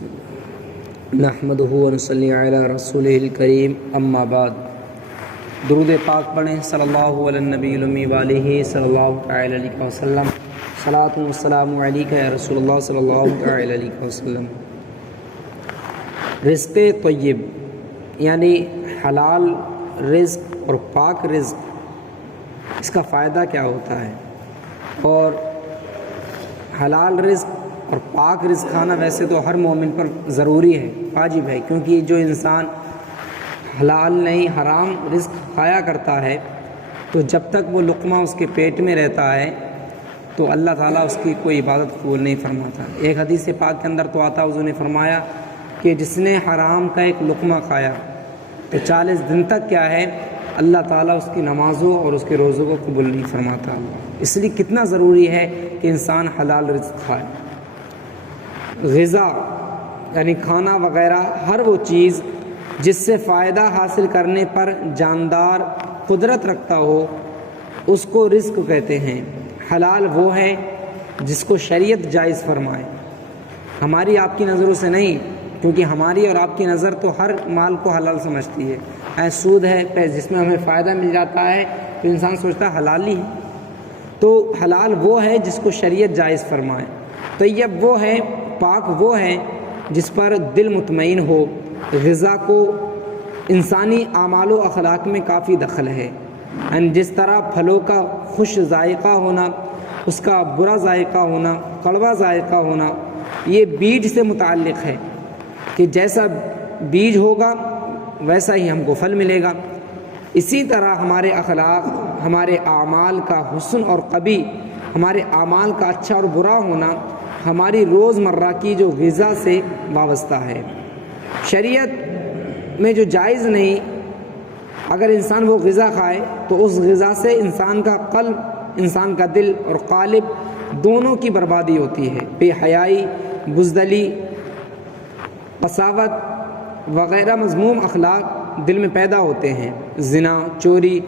بسم اللہ نحمدہ ونصلی علی رسولہ الکریم اما بعد درود پاک پڑھیں صلی اللہ علی النبی الامی وآلہ صلی اللہ تعالی علیہ وسلم صلاۃ والسلام علیکہ یا رسول اللہ صلی اللہ تعالی علیہ وسلم۔ رزق طیب یعنی حلال رزق اور پاک رزق، اس کا فائدہ کیا ہوتا ہے؟ اور حلال رزق اور پاک رزق کھانا ویسے تو ہر مومن پر ضروری ہے، واجب ہے، کیونکہ جو انسان حلال نہیں حرام رزق کھایا کرتا ہے تو جب تک وہ لقمہ اس کے پیٹ میں رہتا ہے تو اللہ تعالیٰ اس کی کوئی عبادت قبول نہیں فرماتا۔ ایک حدیث پاک کے اندر تو آتا، حضور نے فرمایا کہ جس نے حرام کا ایک لقمہ کھایا تو 40 دن تک کیا ہے اللہ تعالیٰ اس کی نمازوں اور اس کے روزوں کو قبول نہیں فرماتا۔ اس لیے کتنا ضروری ہے کہ انسان حلال رزق کھائے۔ غذا یعنی کھانا وغیرہ ہر وہ چیز جس سے فائدہ حاصل کرنے پر جاندار قدرت رکھتا ہو اس کو رزق کہتے ہیں۔ حلال وہ ہے جس کو شریعت جائز فرمائے، ہماری آپ کی نظروں سے نہیں، کیونکہ ہماری اور آپ کی نظر تو ہر مال کو حلال سمجھتی ہے۔ سود ہے جس میں ہمیں فائدہ مل جاتا ہے تو انسان سوچتا ہے حلال ہی ہے، تو حلال وہ ہے جس کو شریعت جائز فرمائے۔ طیب وہ ہے، پاک وہ ہے جس پر دل مطمئن ہو۔ غذا کو انسانی اعمال و اخلاق میں کافی دخل ہے، جس طرح پھلوں کا خوش ذائقہ ہونا، اس کا برا ذائقہ ہونا، کڑوا ذائقہ ہونا، یہ بیج سے متعلق ہے کہ جیسا بیج ہوگا ویسا ہی ہم کو پھل ملے گا۔ اسی طرح ہمارے اخلاق، ہمارے اعمال کا حسن اور قبیح، ہمارے اعمال کا اچھا اور برا ہونا ہماری روزمرہ کی جو غذا سے وابستہ ہے۔ شریعت میں جو جائز نہیں، اگر انسان وہ غذا کھائے تو اس غذا سے انسان کا قلب، انسان کا دل اور قالب دونوں کی بربادی ہوتی ہے۔ بے حیائی، بزدلی، قساوت وغیرہ مذموم اخلاق دل میں پیدا ہوتے ہیں۔ زنا، چوری،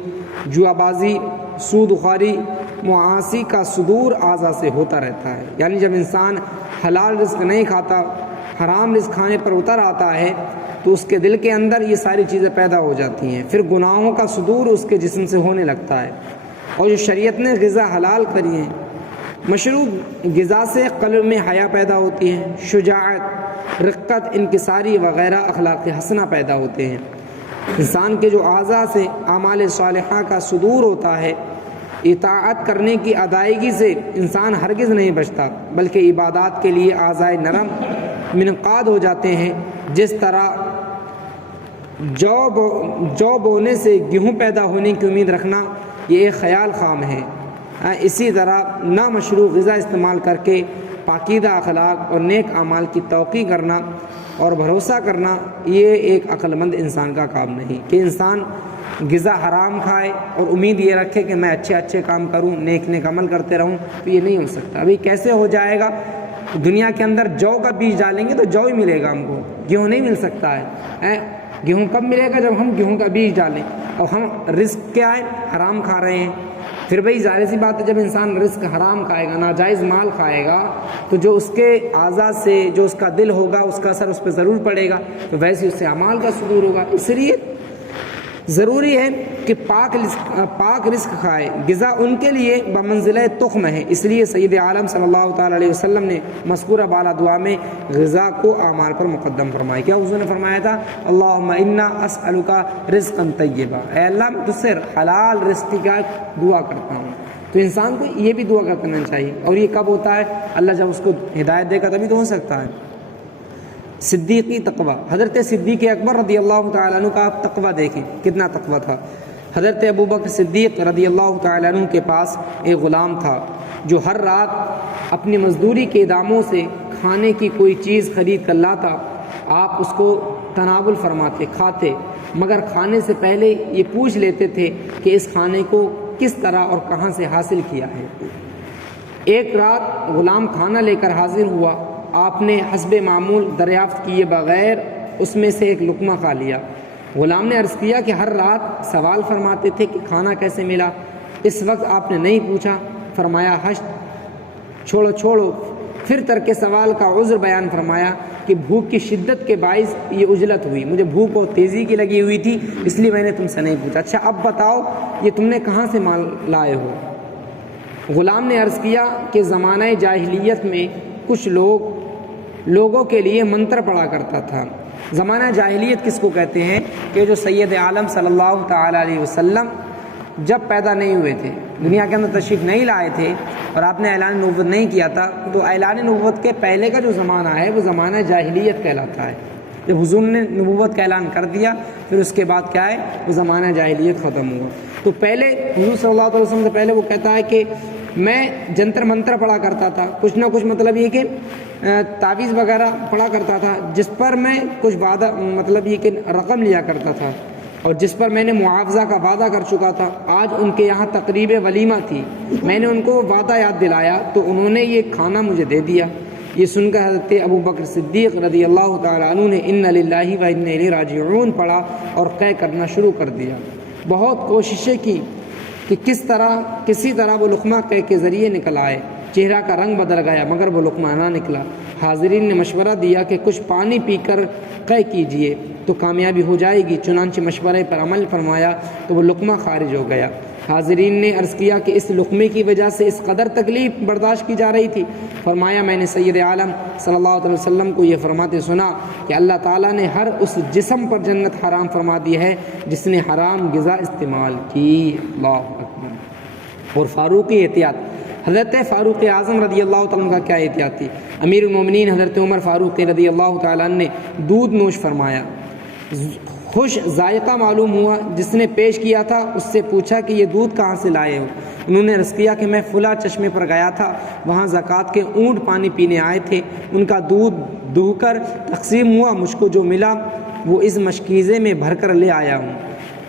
جوا بازی، سود خواری، معاصی کا صدور اعضاء سے ہوتا رہتا ہے۔ یعنی جب انسان حلال رزق نہیں کھاتا، حرام رزق کھانے پر اتر آتا ہے تو اس کے دل کے اندر یہ ساری چیزیں پیدا ہو جاتی ہیں، پھر گناہوں کا صدور اس کے جسم سے ہونے لگتا ہے۔ اور جو شریعت نے غذا حلال کری ہیں، مشروب غذا سے قلب میں حیا پیدا ہوتی ہے، شجاعت، رقت، انکساری وغیرہ اخلاق حسنہ پیدا ہوتے ہیں۔ انسان کے جو اعضاء سے اعمال صالحہ کا صدور ہوتا ہے، اطاعت کرنے کی ادائیگی سے انسان ہرگز نہیں بچتا، بلکہ عبادات کے لیے اعضاء نرم منقاد ہو جاتے ہیں۔ جس طرح جو بونے سے گیہوں پیدا ہونے کی امید رکھنا یہ ایک خیال خام ہے، اسی طرح نامشروع غذا استعمال کر کے پاکیزہ اخلاق اور نیک اعمال کی توقع کرنا اور بھروسہ کرنا یہ ایک عقل مند انسان کا کام نہیں کہ انسان غذا حرام کھائے اور امید یہ رکھے کہ میں اچھے کام کروں، نیک عمل کرتے رہوں، تو یہ نہیں ہو سکتا۔ ابھی کیسے ہو جائے گا؟ دنیا کے اندر جو کا بیج ڈالیں گے تو جو ہی ملے گا ہم کو، گیہوں نہیں مل سکتا ہے۔ گیہوں کب ملے گا؟ جب ہم گیہوں کا بیج ڈالیں، اور ہم رزق کیا ہے؟ حرام کھا رہے ہیں۔ پھر بھئی ظاہر سی بات ہے جب انسان رزق حرام کھائے گا، ناجائز مال کھائے گا، تو جو اس کے اعضاء سے جو اس کا دل ہوگا اس کا اثر اس پہ ضرور پڑے گا، تو ویسے اس سے اعمال کا صدور ہوگا۔ اس لیے ضروری ہے کہ پاک رزق کھائے۔ غذا ان کے لیے بمنزلہ تخم ہے، اس لیے سید عالم صلی اللہ تعالی علیہ وسلم نے مذکورہ بالا دعا میں غذا کو اعمال پر مقدم فرمایا۔ کیا حضور نے فرمایا تھا؟ اللہم انا اسألک رزقا طیبا، اے اللہ میں تجھ سے حلال رزق کی کیا دعا کرتا ہوں۔ تو انسان کو یہ بھی دعا کرنا چاہیے، اور یہ کب ہوتا ہے؟ اللہ جب اس کو ہدایت دے گا تبھی تو ہو سکتا ہے۔ صدیقی تقوی، حضرت صدیق اکبر رضی اللہ تعالیٰ عنہ کا آپ تقوی دیکھیں کتنا تقوی تھا۔ حضرت ابوبکر صدیق رضی اللہ تعالیٰ عنہ کے پاس ایک غلام تھا جو ہر رات اپنی مزدوری کے داموں سے کھانے کی کوئی چیز خرید کر لاتا، آپ اس کو تناول فرماتے، کھاتے، مگر کھانے سے پہلے یہ پوچھ لیتے تھے کہ اس کھانے کو کس طرح اور کہاں سے حاصل کیا ہے۔ ایک رات غلام کھانا لے کر حاضر ہوا، آپ نے حسب معمول دریافت کیے بغیر اس میں سے ایک لقمہ کھا لیا۔ غلام نے عرض کیا کہ ہر رات سوال فرماتے تھے کہ کھانا کیسے ملا، اس وقت آپ نے نہیں پوچھا؟ فرمایا حشت، چھوڑو۔ پھر ترک سوال کا عذر بیان فرمایا کہ بھوک کی شدت کے باعث یہ عجلت ہوئی، مجھے بھوک بہت تیزی کی لگی ہوئی تھی، اس لیے میں نے تم سے نہیں پوچھا۔ اچھا اب بتاؤ یہ تم نے کہاں سے مال لائے ہو؟ غلام نے عرض کیا کہ زمانہ جاہلیت میں کچھ لوگوں کے لیے منتر پڑھا کرتا تھا۔ زمانہ جاہلیت کس کو کہتے ہیں؟ کہ جو سید عالم صلی اللہ تعالیٰ علیہ وسلم جب پیدا نہیں ہوئے تھے، دنیا کے اندر تشریف نہیں لائے تھے اور آپ نے اعلان نبوت نہیں کیا تھا، تو اعلان نبوت کے پہلے کا جو زمانہ ہے وہ زمانہ جاہلیت کہلاتا ہے۔ جب حضور نے نبوت کا اعلان کر دیا پھر اس کے بعد کیا ہے، وہ زمانہ جاہلیت ختم ہوا۔ تو پہلے حضور صلی اللہ علیہ وسلم سے پہلے وہ کہتا ہے کہ میں جنتر منتر پڑھا کرتا تھا، کچھ نہ کچھ مطلب یہ کہ تعویذ وغیرہ پڑھا کرتا تھا، جس پر میں کچھ وعدہ مطلب یہ کہ رقم لیا کرتا تھا اور جس پر میں نے معاوضہ کا وعدہ کر چکا تھا۔ آج ان کے یہاں تقریب ولیمہ تھی، میں نے ان کو وعدہ یاد دلایا تو انہوں نے یہ کھانا مجھے دے دیا۔ یہ سن کر حضرت ابو بکر صدیق رضی اللہ تعالیٰ عنہ نے ان للہ و انا الیہ راجعون پڑھا اور قے کرنا شروع کر دیا۔ بہت کوششیں کی کہ کسی طرح وہ لقمہ قے کے ذریعے نکل آئے، چہرہ کا رنگ بدل گیا مگر وہ لقمہ نہ نکلا۔ حاضرین نے مشورہ دیا کہ کچھ پانی پی کر قے کیجئے تو کامیابی ہو جائے گی، چنانچہ مشورے پر عمل فرمایا تو وہ لقمہ خارج ہو گیا۔ حاضرین نے عرض کیا کہ اس لقمے کی وجہ سے اس قدر تکلیف برداشت کی جا رہی تھی؟ فرمایا میں نے سید عالم صلی اللہ علیہ وسلم کو یہ فرماتے سنا کہ اللہ تعالیٰ نے ہر اس جسم پر جنت حرام فرما دی ہے جس نے حرام غذا استعمال کی۔ اللہ اکبر۔ اور فاروقی احتیاط، حضرت فاروق اعظم رضی اللہ تعالیٰ عنہ کا کیا احتیاط تھی؟ امیر المومنین حضرت عمر فاروق رضی اللہ تعالیٰ عنہ نے دودھ نوش فرمایا، خوش ذائقہ معلوم ہوا، جس نے پیش کیا تھا اس سے پوچھا کہ یہ دودھ کہاں سے لائے ہو؟ انہوں نے عرض کیا کہ میں فلاں چشمے پر گیا تھا، وہاں زکوٰۃ کے اونٹ پانی پینے آئے تھے، ان کا دودھ دہہ کر تقسیم ہوا، مجھ کو جو ملا وہ اس مشکیزے میں بھر کر لے آیا ہوں،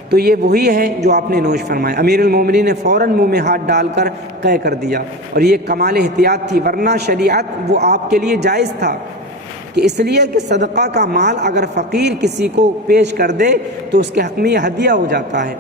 تو یہ وہی ہے جو آپ نے نوش فرمایا۔ امیر المومنین نے فوراً منہ میں ہاتھ ڈال کر قے کر دیا، اور یہ کمال احتیاط تھی، ورنہ شریعت وہ آپ کے لیے جائز تھا کہ اس لیے کہ صدقہ کا مال اگر فقیر کسی کو پیش کر دے تو اس کے حق میں یہ ہدیہ ہو جاتا ہے،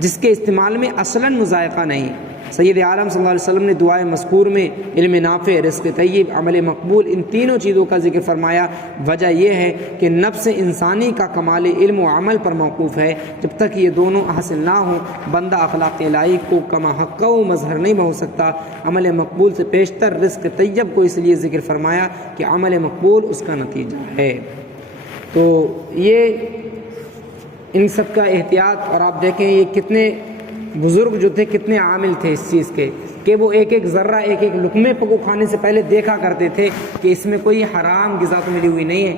جس کے استعمال میں اصلاً مذائقہ نہیں۔ سید عالم صلی اللہ علیہ وسلم نے دعائے مذکور میں علم نافع، رزق طیب، عمل مقبول، ان تینوں چیزوں کا ذکر فرمایا۔ وجہ یہ ہے کہ نفس انسانی کا کمال علم و عمل پر موقوف ہے، جب تک یہ دونوں حاصل نہ ہوں بندہ اخلاق الہی کو کما حق و مظہر نہیں ہو سکتا۔ عمل مقبول سے پیشتر رزق طیب کو اس لیے ذکر فرمایا کہ عمل مقبول اس کا نتیجہ ہے۔ تو یہ ان سب کا احتیاط، اور آپ دیکھیں یہ کتنے بزرگ جو تھے کتنے عامل تھے اس چیز کے کہ وہ ایک ایک ذرہ ایک ایک لقمے کو کھانے سے پہلے دیکھا کرتے تھے کہ اس میں کوئی حرام غذا تو ملی ہوئی نہیں ہے،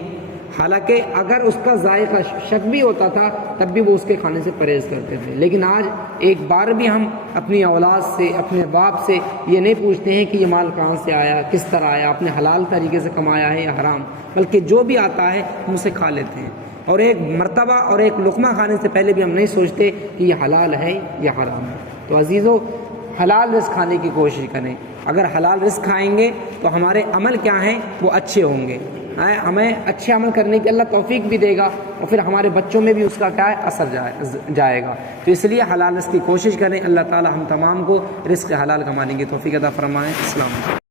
حالانکہ اگر اس کا ذائقہ شک بھی ہوتا تھا تب بھی وہ اس کے کھانے سے پرہیز کرتے تھے۔ لیکن آج ایک بار بھی ہم اپنی اولاد سے، اپنے باپ سے یہ نہیں پوچھتے ہیں کہ یہ مال کہاں سے آیا، کس طرح آیا، آپ نے حلال طریقے سے کمایا ہے یا حرام، بلکہ جو بھی آتا ہے ہم اسے کھا لیتے ہیں، اور ایک مرتبہ اور ایک لقمہ کھانے سے پہلے بھی ہم نہیں سوچتے کہ یہ حلال ہے یا حرام ہے۔ تو عزیزو، حلال رزق کھانے کی کوشش کریں۔ اگر حلال رزق کھائیں گے تو ہمارے عمل کیا ہیں وہ اچھے ہوں گے، ہمیں اچھے عمل کرنے کی اللہ توفیق بھی دے گا، اور پھر ہمارے بچوں میں بھی اس کا کیا ہے اثر جائے گا۔ تو اس لیے حلال رزق کی کوشش کریں۔ اللہ تعالی ہم تمام کو رزق حلال کمانے کی توفیق عطا فرمائیں۔ السلام علیکم۔